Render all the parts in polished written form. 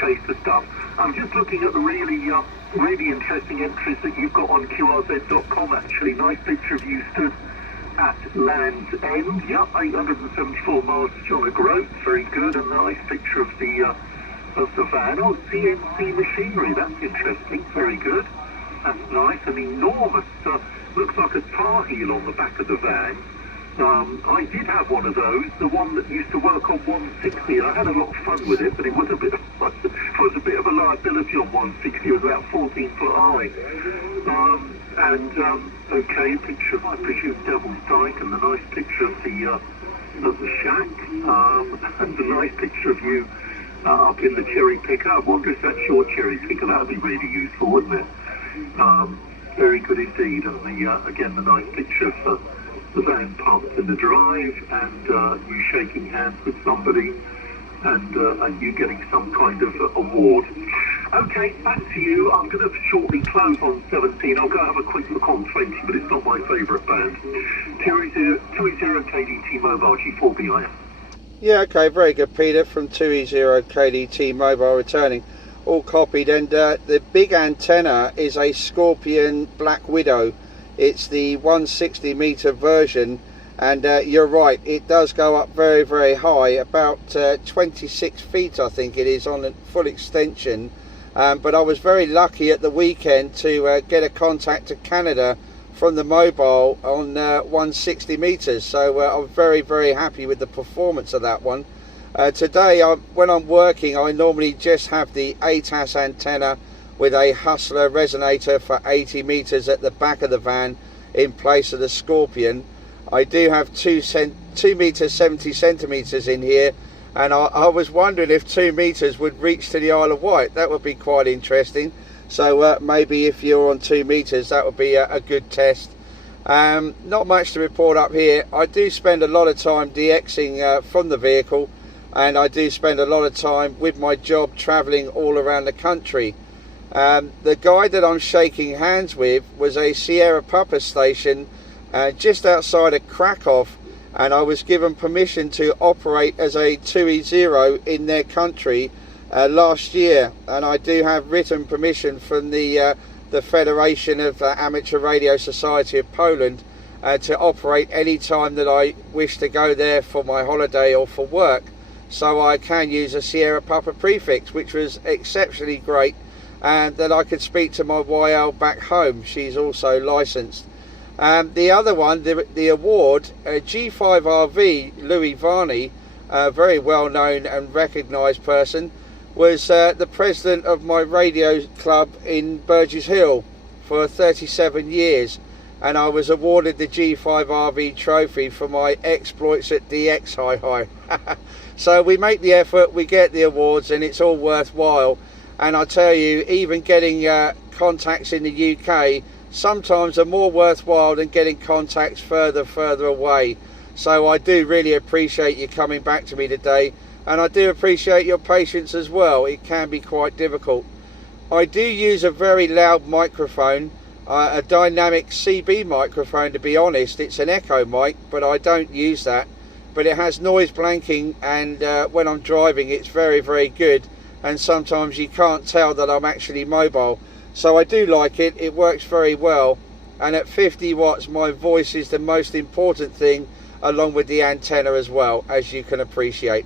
chaser stuff. I'm just looking at the really interesting entries that you've got on qrz.com actually. Nice picture of you stood at Land's End. Yep, 874 miles to John O'Groats. Very good. And a nice picture of the van. Oh, CNC machinery. That's interesting. Very good. That's nice. An enormous, looks like a tar heel on the back of the van. I did have one of those, the one that used to work on 160, and I had a lot of fun with it, but it was a bit of a liability on 160. It was about 14 foot high. Okay, a picture of, I presume, Devil's Dyke, and a nice picture of the shack, and a nice picture of you up in the cherry picker. I wonder if that's your cherry picker. That would be really useful, wouldn't it? Very good indeed. And again, the nice picture of the van parked in the drive, and you shaking hands with somebody, and you getting some kind of award. Okay, back to you. I'm going to shortly close on 17. I'll go have a quick look on 20, but it's not my favourite band. 2E0KDT Mobile G4BIM. Yeah, okay, very good, Peter, from 2E0KDT Mobile returning. All copied, and the big antenna is a Scorpion Black Widow. It's the 160 meter version, and you're right, it does go up very, very high, about 26 feet I think it is on a full extension. But I was very lucky at the weekend to get a contact to Canada from the mobile on 160 meters, so I'm very, very happy with the performance of that one. Today, when I'm working, I normally just have the ATAS antenna with a Hustler resonator for 80 meters at the back of the van in place of the Scorpion. I do have 2 meters 70 centimeters in here, and I was wondering if 2 meters would reach to the Isle of Wight. That would be quite interesting. So maybe if you're on 2 meters, that would be a good test. Not much to report up here. I do spend a lot of time DXing from the vehicle, and I do spend a lot of time with my job traveling all around the country. The guy that I'm shaking hands with was a Sierra Papa station just outside of Krakow, and I was given permission to operate as a 2E0 in their country last year, and I do have written permission from the Federation of Amateur Radio Society of Poland to operate any time that I wish to go there for my holiday or for work, so I can use a Sierra Papa prefix, which was exceptionally great, and that I could speak to my YL back home. She's also licensed. The other one, the award, G5RV, Louis Varney, a very well known and recognised person, was the president of my radio club in Burgess Hill for 37 years, and I was awarded the G5RV trophy for my exploits at DX Hi. So we make the effort, we get the awards, and it's all worthwhile. And I tell you, even getting contacts in the UK sometimes are more worthwhile than getting contacts further away. So I do really appreciate you coming back to me today, and I do appreciate your patience as well. It can be quite difficult. I do use a very loud microphone, a dynamic CB microphone, to be honest. It's an echo mic, but I don't use that. But it has noise blanking, and when I'm driving it's very, very good. And sometimes you can't tell that I'm actually mobile, so I do like it. It works very well, and at 50 watts my voice is the most important thing, along with the antenna as well, as you can appreciate.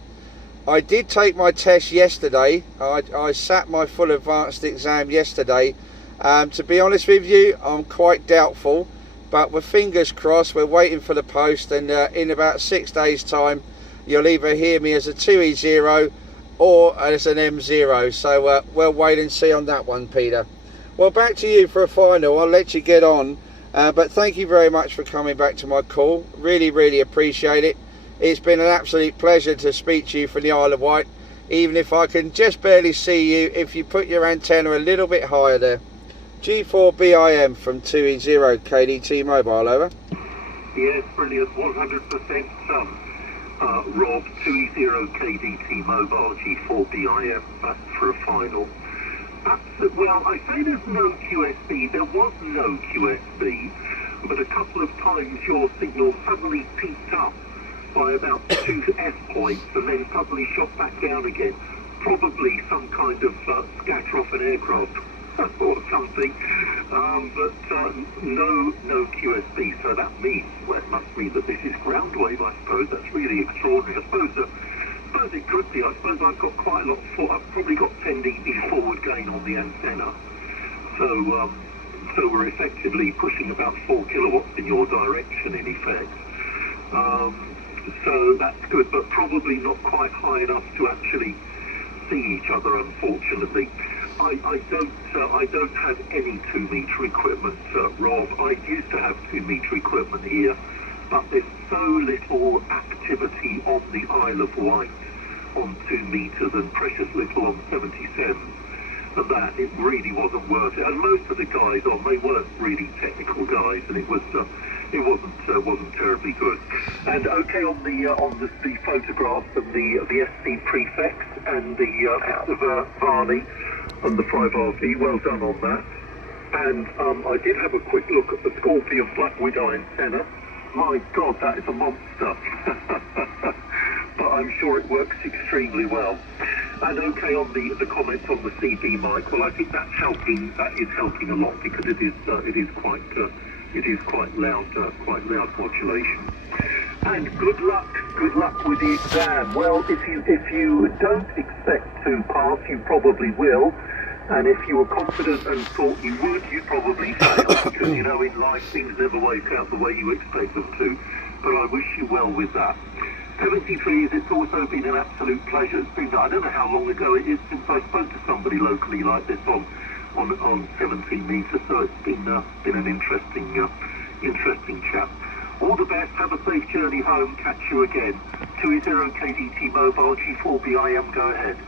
I did take my test yesterday. I sat my full advanced exam yesterday. To be honest with you, I'm quite doubtful, but with fingers crossed, we're waiting for the post, and in about 6 days time you'll either hear me as a 2E0 or as an M0, so we'll wait and see on that one, Peter. Well, back to you for a final. I'll let you get on, but thank you very much for coming back to my call. Really, really appreciate it. It's been an absolute pleasure to speak to you from the Isle of Wight, even if I can just barely see you if you put your antenna a little bit higher there. G4BIM from 2E0KDT Mobile, over. Yes, brilliant, 100% Rob, 2E0KDT Mobile, G4BIM, that's for a final. Well, I say there's no QSB. There was no QSB, but a couple of times your signal suddenly peaked up by about 2 S points and then suddenly shot back down again. probably some kind of scatter off an aircraft or something, but no QSB. So that means, well, it must mean that this is ground wave, I suppose. That's really extraordinary. I suppose it could be. I suppose I've got quite a lot. I've probably got 10 dB forward gain on the antenna. So we're effectively pushing about 4 kilowatts in your direction, in effect. So that's good, but probably not quite high enough to actually see each other, unfortunately. I don't have any 2-meter equipment, Rob. I used to have 2-meter equipment here, but there's so little activity on the Isle of Wight on 2 meters and precious little on 77, and that it really wasn't worth it. And most of the guys they weren't really technical guys, and it wasn't terribly good. And okay, on the photographs of the SC prefix and the S of Varney and the 5RV, well done on that. And I did have a quick look at the Scorpion Black Widow antenna. My God, that is a monster. But I'm sure it works extremely well. And okay, on the comments on the CB mic, well, I think that's helping. That is helping a lot, because it is quite loud modulation. And good luck with the exam. Well, if you don't expect to pass, you probably will. And if you were confident and thought you would, you'd probably fail, because, you know, in life things never work out the way you expect them to. But I wish you well with that. 73s, it's also been an absolute pleasure. It's been, I don't know how long ago it is since I spoke to somebody locally like this on 17 meters, so it's been an interesting chat. All the best, have a safe journey home, catch you again. 2E0KDT mobile, G4BIM, go ahead.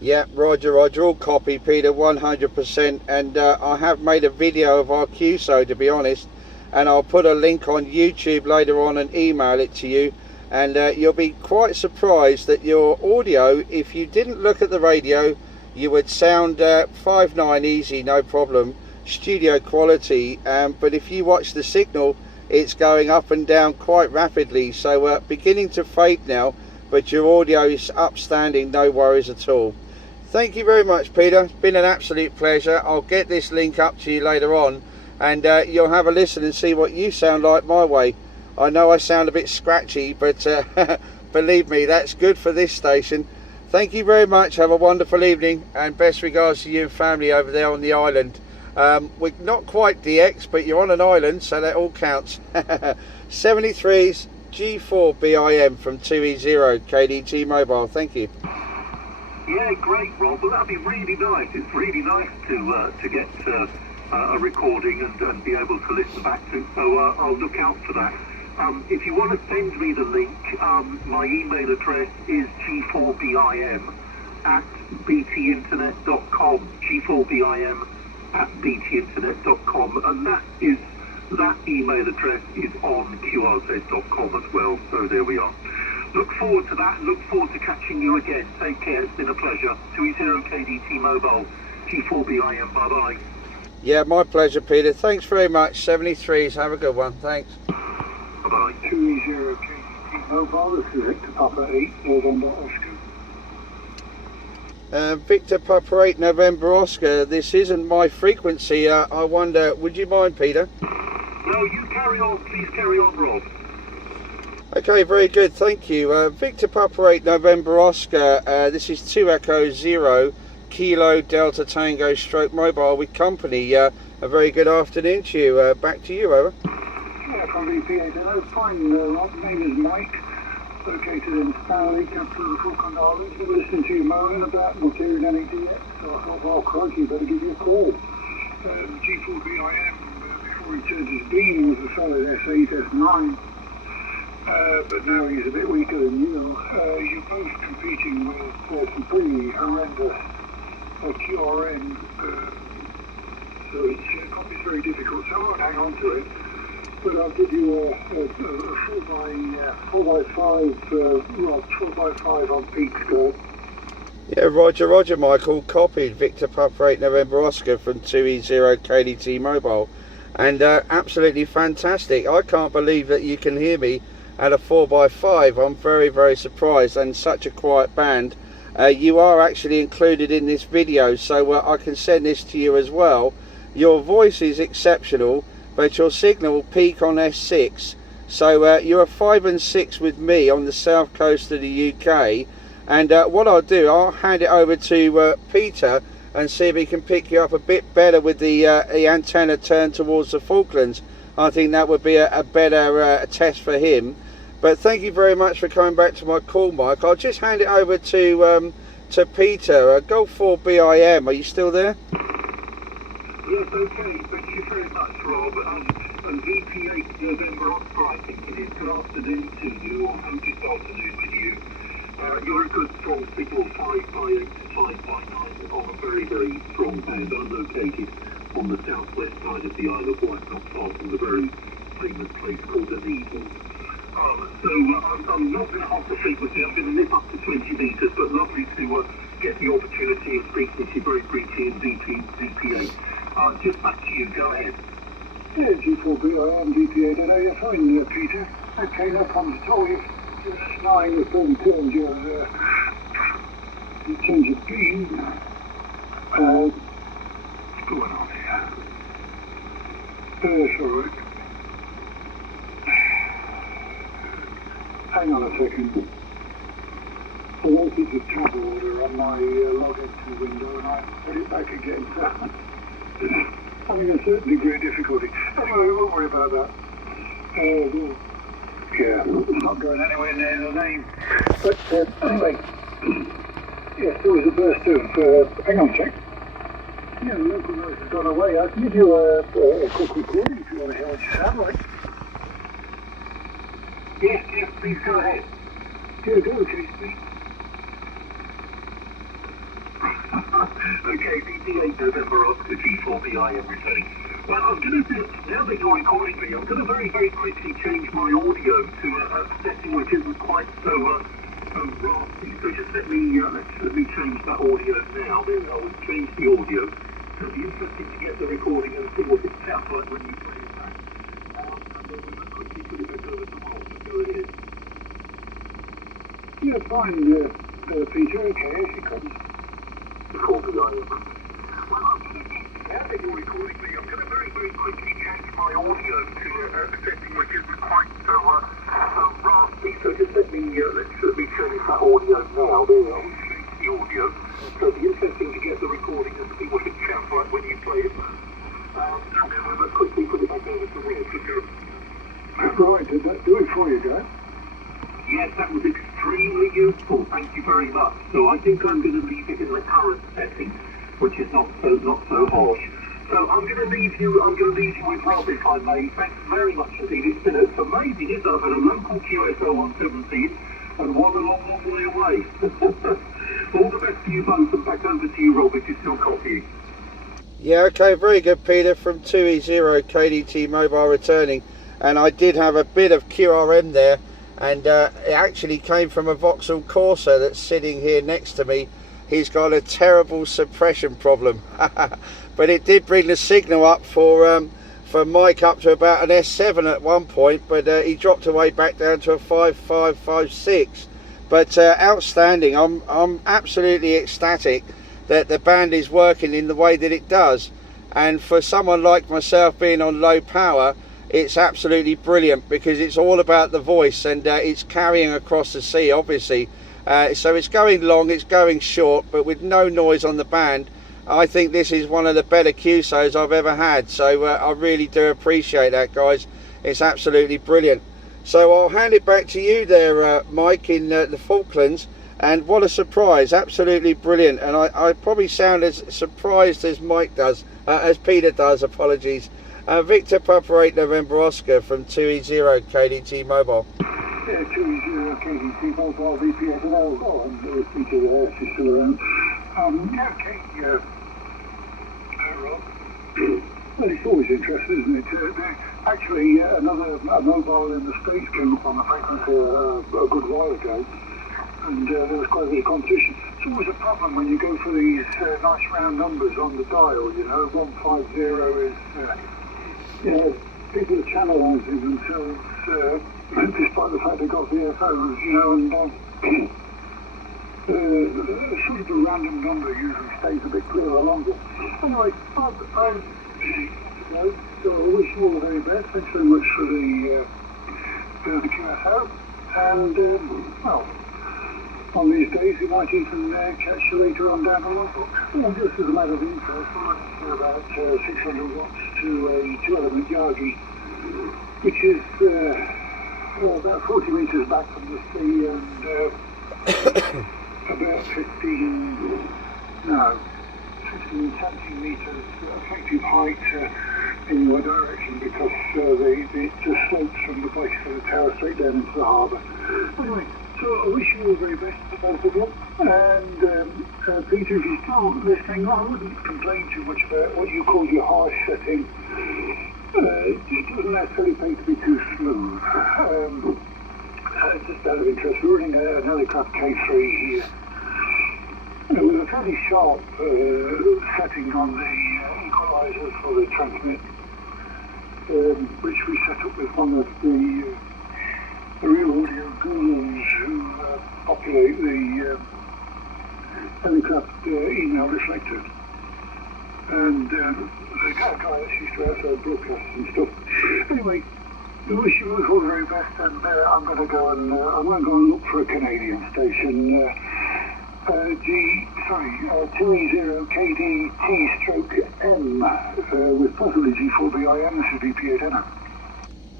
Yeah, Roger, all copy, Peter, 100%. And I have made a video of our QSO, to be honest, and I'll put a link on YouTube later on and email it to you. And you'll be quite surprised that your audio, if you didn't look at the radio, you would sound 5.9 easy, no problem, studio quality. But if you watch the signal, it's going up and down quite rapidly. So beginning to fade now, but your audio is upstanding, no worries at all. Thank you very much, Peter. It's been an absolute pleasure. I'll get this link up to you later on, and you'll have a listen and see what you sound like my way. I know I sound a bit scratchy, but believe me, that's good for this station. Thank you very much. Have a wonderful evening, and best regards to you and family over there on the island. We're not quite DX, but you're on an island, so that all counts. 73's G4BIM from 2E0KDT mobile. Thank you. Yeah, great, Rob. Well, that'd be really nice. It's really nice to get a recording and be able to listen back to. So I'll look out for that. If you want to send me the link, my email address is g4bim@btinternet.com. g4bim@btinternet.com, and that email address is on qrz.com as well. So there we are. Look forward to that. Look forward to catching you again. Take care. It's been a pleasure. 2E0KDT mobile, G4BIM. Bye bye. Yeah, my pleasure, Peter. Thanks very much. 73's. Have a good one. Thanks. Bye-bye. 2E0KDT mobile. This is Victor Papa 8 November Oscar. Victor Papa 8 November Oscar. This isn't my frequency. I wonder, would you mind, Peter? No, you carry on. Please carry on, Rob. Okay, very good. Thank you. Victor Papa 8 November Oscar. This is 2 Echo 0 Kilo Delta Tango stroke mobile with company. A very good afternoon to you. Back to you, over. Yeah, from VP8NO. Fine. My name is Mike, located in Stanley, capital of the Falkland Islands. I've listened to you moaning about not hearing any DX, so I thought, well, crikey, better give you a call. G4BIM, before he turned his beam, was a solid S8, S9. But now he's a bit weaker than you. You're both competing with some pretty horrendous QRN, so it's very difficult. So I won't hang on to it, but I'll give you a 4x5 on peak score. Yeah, Roger, Michael. Copied. Victor Papa 8 November Oscar from 2E0KDT mobile, and absolutely fantastic. I can't believe that you can hear me at a 4x5. I'm very, very surprised, and such a quiet band. you are actually included in this video, so I can send this to you as well. Your voice is exceptional, but your signal will peak on S6. So you're 5 and 6 with me on the south coast of the UK, and what I'll do, I'll hand it over to Peter and see if he can pick you up a bit better with the antenna turned towards the Falklands. I think that would be a better test for him. But thank you very much for coming back to my call, Mike. I'll just hand it over to Peter. G4BIM, are you still there? Yes, okay. Thank you very much, Rob. And VP8 November Oscar, I think it is. Good afternoon to you, or hope it's afternoon with you. You're a good strong signal, 5x8 to 5x9 on a very, very strong band. I'm located on the southwest side of the i.o.w, not far from the very famous place called the Needles. So I'm not going to half the frequency. I'm going to nip up to 20 metres, but lovely to get the opportunity of speaking with you very briefly in VP8. Just back to you. Go ahead. Yeah, G4BIM, VP8NO, you're fine, Peter. Okay, no problems at all. You're just lying with 32 and you change your beam. What's going on here? That's alright. Hang on a second. I wanted the tab order on my login to the window and I put it back again. Having a certain degree of difficulty. Anyway, we won't worry about that. Yeah, it's not going anywhere near the name. But anyway, yes, there was a burst of, hang on a sec. Yeah, the local noise has gone away. I can give you a quick recording if you want to hear what you sound like. Yes, please go ahead. Go, okay, speak. Okay, VP8 November Oscar, G4BIM returning. Well, I'm going to do, now that you're recording me, I'm going to very, very quickly change my audio to a setting which isn't quite so raspy. So just let me change that audio now. There we go, we've changed the audio. So it'll be interesting to get the recording and see what it sounds like when you play it back. And then we'll quickly put it back over the wall, so go ahead. Yeah, fine, Peter, okay, as it comes. Well, now that you're recording me, I'm going to very, very quickly change my audio to a setting which isn't quite so raspy. So just let me change that audio now. There we are, we've changed the audio. So it'll be interesting to get the recording and see what it sounds like when you play it. And then we'll quickly put it back over to Rob. Right, did that do it for you, guys? Yes, that was extremely useful. Thank you very much. So I think I'm going to leave it in the current setting, which is not so harsh. So I'm going to leave you with Rob, if I may. Thanks very much indeed. It's amazing, isn't it? I've had a local QSO on 17 and one a long way away. All the best to you both, and back over to you, Rob, if you're still copying. Yeah, okay, very good, Peter, from 2E0KDT mobile returning. And I did have a bit of QRM there, and it actually came from a Vauxhall Corsa that's sitting here next to me. He's got a terrible suppression problem. But it did bring the signal up for Mike up to about an S7 at one point, but he dropped away back down to a 5.556. But outstanding. I'm absolutely ecstatic that the band is working in the way that it does. And for someone like myself being on low power, it's absolutely brilliant, because it's all about the voice, and it's carrying across the sea, obviously. So it's going long, it's going short, but with no noise on the band. I think this is one of the better QSOs I've ever had. So I really do appreciate that, guys. It's absolutely brilliant. So I'll hand it back to you there, Mike, in the Falklands. And what a surprise, absolutely brilliant. And I probably sound as surprised as Mike does, as Peter does, apologies. Victor Papa 8 November Oscar from 2E0KDT Mobile. Yeah, 2E0KDT Mobile VP8NO. Oh, and Peter there, if you're still around. Yeah, okay, Rob. Well, it's always interesting, isn't it? Actually, a mobile in the States came up on the frequency a good while ago, and there was quite a bit of competition. It's always a problem when you go for these nice round numbers on the dial, you know. 150 is, people are channelizing themselves, despite the fact they've got VFOs, you know, and sort of a random number usually stays a bit clearer longer. Anyway, I'm so I wish you all the very best. Thanks very much for the QSO. And, well, on these days we might even catch you later on down the line. Well, just as a matter of interest, we're running for about 600 watts to a 2-element Yagi, which is about 40 metres back from the sea and about 15 centimetres effective height in your direction, because it just slopes from the base of the tower straight down into the harbour. Anyway, so I wish you all the very best for both of you. And Peter, if you're still listening, I wouldn't complain too much about what you call your harsh setting. It doesn't necessarily pay to be too smooth. Just out of interest, we're running an helicraft K3 here. With a fairly sharp setting on the equaliser for the transmit, which we set up with one of the real audio gurus who populate the helicraft email reflectors. And the guy that used to have broadcasts and stuff. Anyway, I wish you all the very best, and I'm going to go and look for a Canadian station. 2E0KDT/M with possibly G4BIM. This is VP8NO.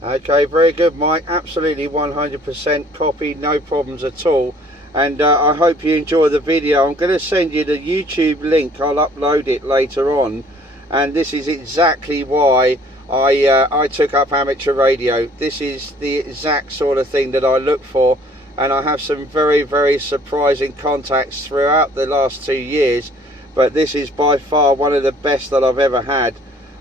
Okay, very good, Mike. Absolutely 100% copy, no problems at all. And I hope you enjoy the video. I'm going to send you the YouTube link. I'll upload it later on. And this is exactly why I took up amateur radio. This is the exact sort of thing that I look for. And I have some very, very surprising contacts throughout the last 2 years. But this is by far one of the best that I've ever had.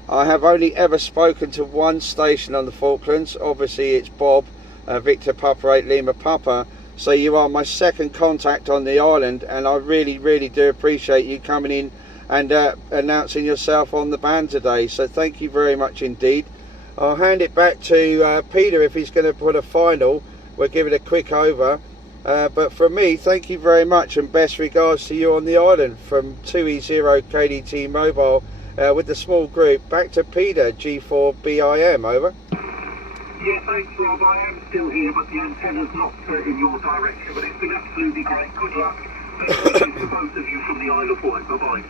I have only ever spoken to one station on the Falklands. Obviously it's Bob, Victor Papa 8 Lima Papa. So you are my second contact on the island, and I really, really do appreciate you coming in and announcing yourself on the band today. So thank you very much indeed. I'll hand it back to Peter if he's going to put a final. We'll give it a quick over. But from me, thank you very much, and best regards to you on the island from 2E0KDT Mobile with the small group. Back to Peter, G4BIM, over. Yeah, thanks Rob, I am still here, but the antenna's not in your direction, but it's been absolutely great. Good luck. Thank you to both of you from the Isle of Wight. Bye-bye.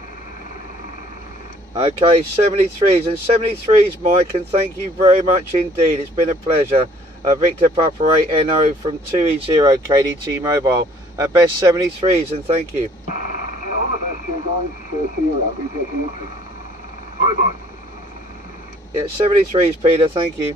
Okay, 73s and 73s, Mike, and thank you very much indeed. It's been a pleasure. Victor Papa 8NO from 2E0KDT Mobile. Best 73s, and thank you. All the best to you guys. See you around. Be taking it. Bye-bye. Yeah, 73s, Peter, thank you.